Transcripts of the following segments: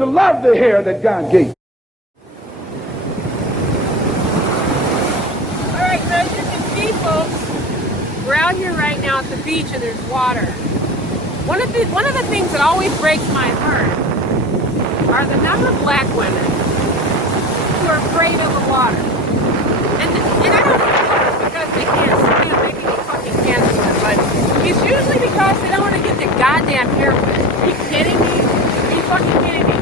to love the hair that God gave. All right, so as you can see, folks, we're out here right now at the beach and there's water. One of the things that always breaks my heart are the number of black women who are afraid of the water. And I don't know if it's because they can't swim, maybe they fucking can't swim, but it's usually because they don't want to get their goddamn hair wet. Are you kidding me? Are you fucking kidding me?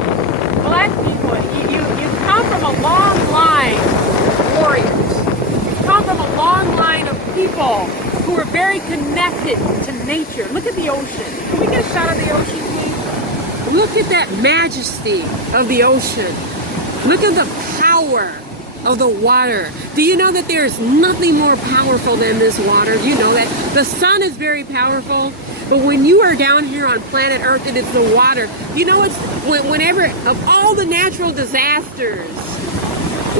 Black people, you come from a long line of warriors. You come from a long line of people who are very connected to nature. Look at the ocean. Can we get a shot of the ocean, please? Look at that majesty of the ocean. Look at the power of the water. Do you know that there's nothing more powerful than this water? You know that. The sun is very powerful, but when you are down here on planet Earth, it is the water. You know, it's whenever, of all the natural disasters,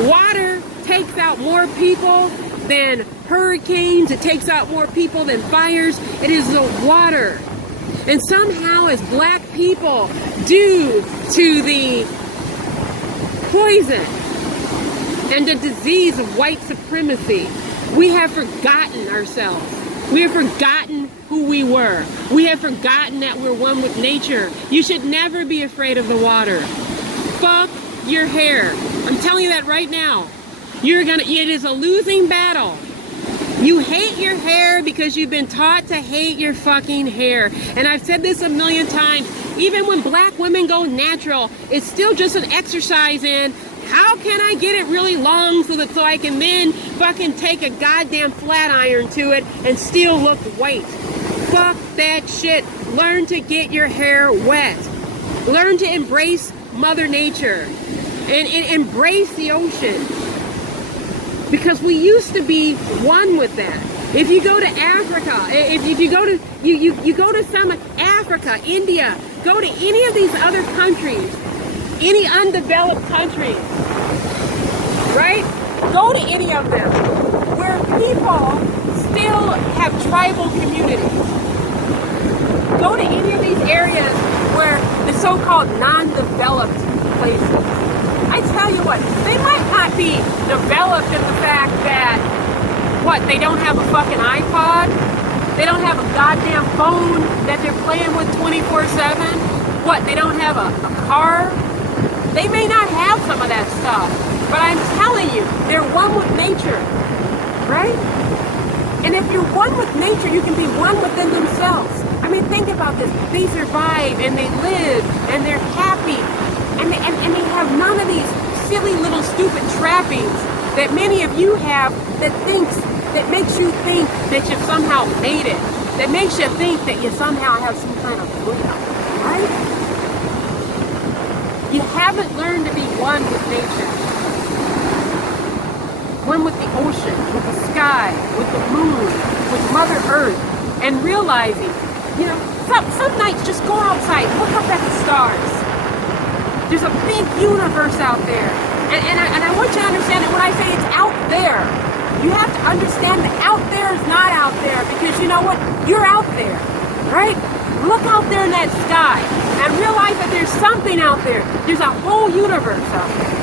water takes out more people than hurricanes. It takes out more people than fires. It is the water. And somehow, as black people, due to the poison and the disease of white supremacy, we have forgotten ourselves. We have forgotten who we were. We have forgotten that we're one with nature. You should never be afraid of the water. Fuck your hair. I'm telling you that right now. It is a losing battle. You hate your hair because you've been taught to hate your fucking hair. And I've said this a million times. Even when black women go natural, it's still just an exercise in how can I get it really long so I can then fucking take a goddamn flat iron to it and still look white. Fuck that shit. Learn to get your hair wet. Learn to embrace Mother Nature and embrace the ocean. Because we used to be one with that. If you go to Africa, if you go to you go to some Africa, India, go to any of these other countries, any undeveloped countries, right? Go to any of them where people still have tribal communities. Go to any of these areas where the so-called non-developed places. I tell you what, they might not be developed in the fact that, what, they don't have a fucking iPod? They don't have a goddamn phone that they're playing with 24/7? What, they don't have a car? They may not have some of that stuff, but I'm telling you, they're one with nature, right? And if you're one with nature, you can be one within themselves. I mean, think about this. They survive and they live and they're happy. And they have none of these silly little stupid trappings that many of you have that makes you think that you've somehow made it. That makes you think that you somehow have some kind of freedom, right? You haven't learned to be one with nature. One with the ocean, with the sky, with the moon, with Mother Earth, and realizing, you know, some nights just go outside, look up at the stars. There's a big universe out there. And I want you to understand that when I say it's out there, you have to understand that out there is not out there, because you know what? You're out there, right? Look out there in that sky and realize that there's something out there. There's a whole universe out there,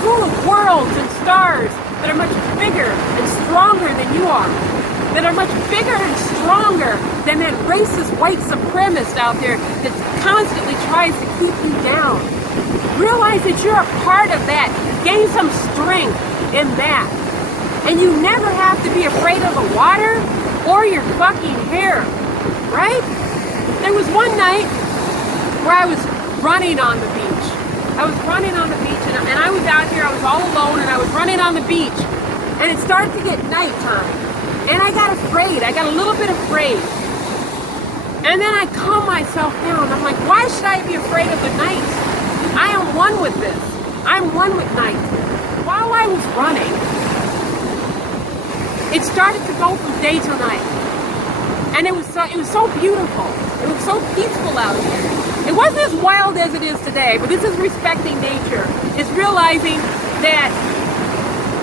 full of worlds and stars that are much bigger and stronger than you are, that are much bigger and stronger than that racist white supremacist out there that constantly tries to keep you down. Realize that you're a part of that. Gain some strength in that. And you never have to be afraid of the water or your fucking hair, right? There was one night where I was running on the beach. I was running on the beach and I was out here, I was all alone, and I was running on the beach. And it started to get nighttime. And I got afraid. I got a little bit afraid. And then I calmed myself down. I'm like, why should I be afraid of the night? I am one with this. I'm one with night. While I was running, it started to go from day to night. And it was so beautiful. It was so peaceful out here. It wasn't as wild as it is today, but this is respecting nature. It's realizing that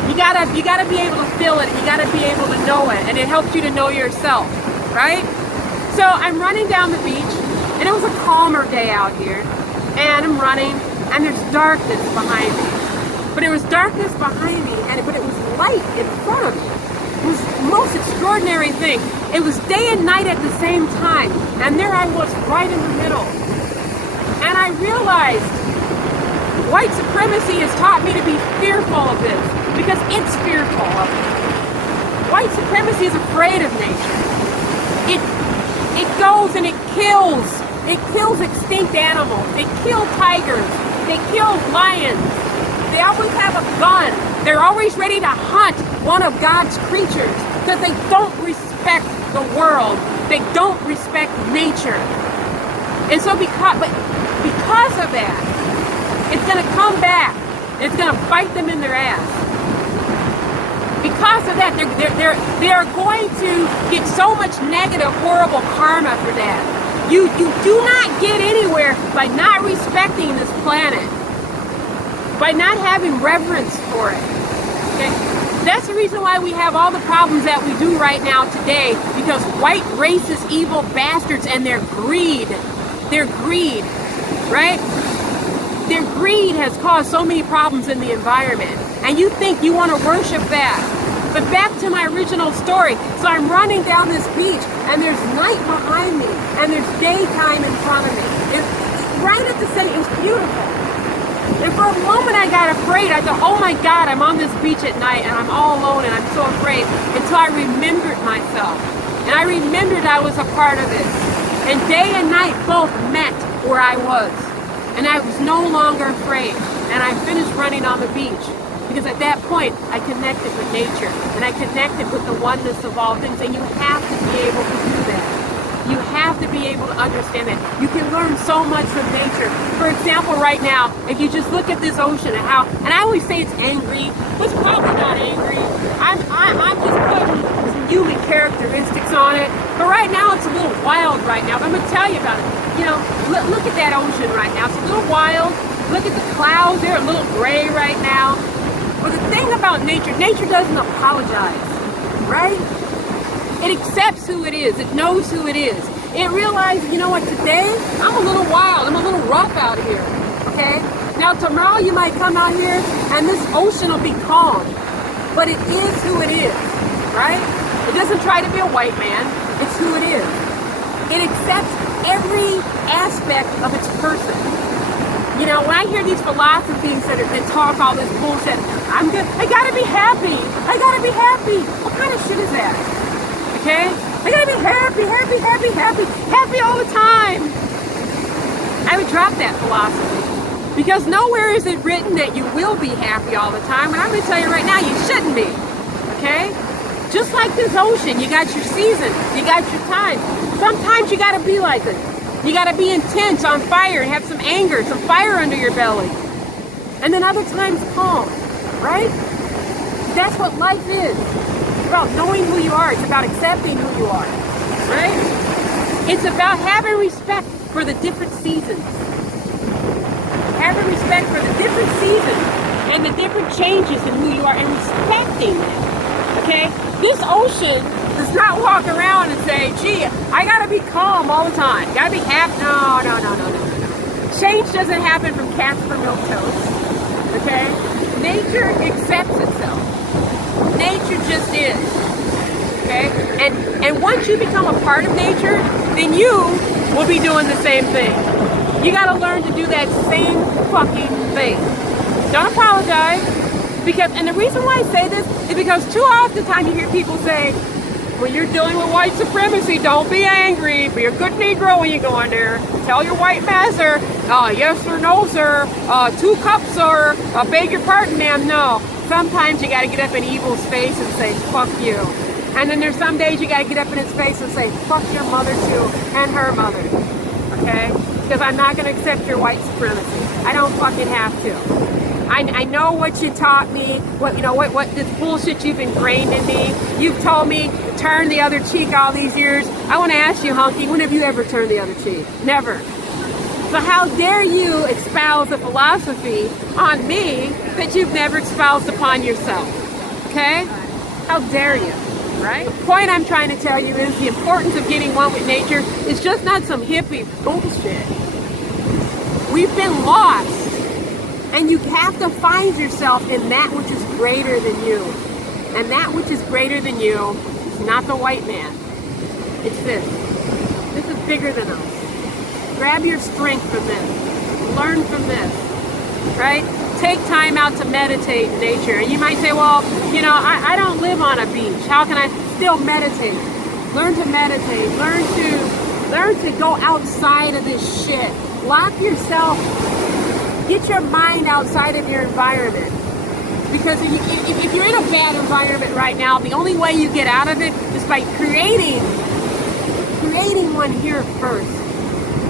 you gotta be able to feel it. You gotta be able to know it, and it helps you to know yourself, right? So I'm running down the beach, and it was a calmer day out here. and I'm running, and there's darkness behind me. But it was darkness behind me, but it was light in front of me. It was the most extraordinary thing. It was day and night at the same time, and there I was right in the middle. And I realized white supremacy has taught me to be fearful of this, because it's fearful of it. White supremacy is afraid of nature. It goes and it kills. It kills extinct animals. It kills tigers. They kill lions. They always have a gun. They're always ready to hunt one of God's creatures because they don't respect the world. They don't respect nature. And so because of that, it's going to come back. It's going to bite them in their ass. Because of that, they're going to get so much negative, horrible karma for that. You do not get anywhere by not respecting this planet, by not having reverence for it. Okay? That's the reason why we have all the problems that we do right now today, because white racist evil bastards and their greed, right? Their greed has caused so many problems in the environment, and you think you want to worship that. But back to my original story. So I'm running down this beach, and there's night behind me, and there's daytime in front of me. It's right at the same. It was beautiful. And for a moment I got afraid. I thought, oh my God, I'm on this beach at night, and I'm all alone, and I'm so afraid. Until I remembered myself, and I remembered I was a part of it. And day and night both met where I was, and I was no longer afraid. And I finished running on the beach. Because at that point, I connected with nature, and I connected with the oneness of all things, and you have to be able to do that. You have to be able to understand that. You can learn so much from nature. For example, right now, if you just look at this ocean and I always say it's angry, but it's probably not angry. I'm just putting some human characteristics on it. But right now, it's a little wild right now. But I'm going to tell you about it. You know, look at that ocean right now. It's a little wild. Look at the clouds. They're a little gray right now. But the thing about nature doesn't apologize, right? It accepts who it is. It knows who it is. It realizes, you know what, today, I'm a little wild. I'm a little rough out here, okay? Now, tomorrow you might come out here and this ocean will be calm. But it is who it is, right? It doesn't try to be a white man. It's who it is. It accepts every aspect of its person. You know, when I hear these philosophies that talk all this bullshit, I'm good. I gotta be happy. I gotta be happy. What kind of shit is that? Okay? I gotta be happy all the time. I would drop that philosophy. Because nowhere is it written that you will be happy all the time. And I'm gonna tell you right now, you shouldn't be. Okay? Just like this ocean, you got your season, you got your time. Sometimes you gotta be like this. You got to be intense, on fire, and have some anger, some fire under your belly. And then other times calm, right? That's what life is. It's about knowing who you are. It's about accepting who you are, right? It's about having respect for the different seasons. Having respect for the different seasons and the different changes in who you are and respecting it, okay? This ocean does not walk around and say, gee, I gotta be calm all the time. Gotta be happy. No. Change doesn't happen from Casper milk toast. Okay? Nature accepts itself. Nature just is. Okay? And once you become a part of nature, then you will be doing the same thing. You gotta learn to do that same fucking thing. Don't apologize. And the reason why I say this is because too often times you hear people say, when you're dealing with white supremacy, don't be angry. Be a good Negro when you go in there. Tell your white master, yes or no, sir. 2 cups, sir. Beg your pardon, ma'am. No. Sometimes you got to get up in evil's face and say, fuck you. And then there's some days you got to get up in his face and say, fuck your mother too, and her mother. Okay? Because I'm not going to accept your white supremacy. I don't fucking have to. I know what you taught me, what this bullshit you've ingrained in me. You've told me to turn the other cheek all these years. I want to ask you, Hunky, when have you ever turned the other cheek? Never. So how dare you espouse a philosophy on me that you've never espoused upon yourself? Okay? How dare you? Right? The point I'm trying to tell you is the importance of getting one with nature is just not some hippie bullshit. We've been lost. And you have to find yourself in that which is greater than you. And that which is greater than you is not the white man. It's this. This is bigger than us. Grab your strength from this. Learn from this. Right? Take time out to meditate in nature. And you might say, well, you know, I don't live on a beach. How can I still meditate? Learn to meditate. Learn to go outside of this shit. Lock yourself. Get your mind outside of your environment. Because if you're in a bad environment right now, the only way you get out of it is by creating one here first.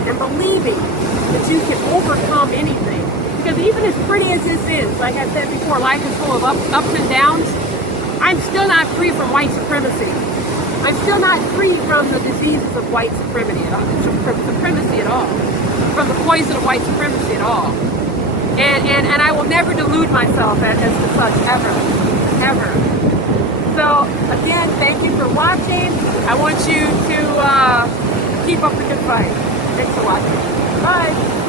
And believing that you can overcome anything. Because even as pretty as this is, like I said before, life is full of ups and downs. I'm still not free from white supremacy. I'm still not free from the diseases of white supremacy at all. From the poison of white supremacy at all. And I will never delude myself as to such, ever. So, again, thank you for watching. I want you to keep up the good fight. Thanks for watching. Bye.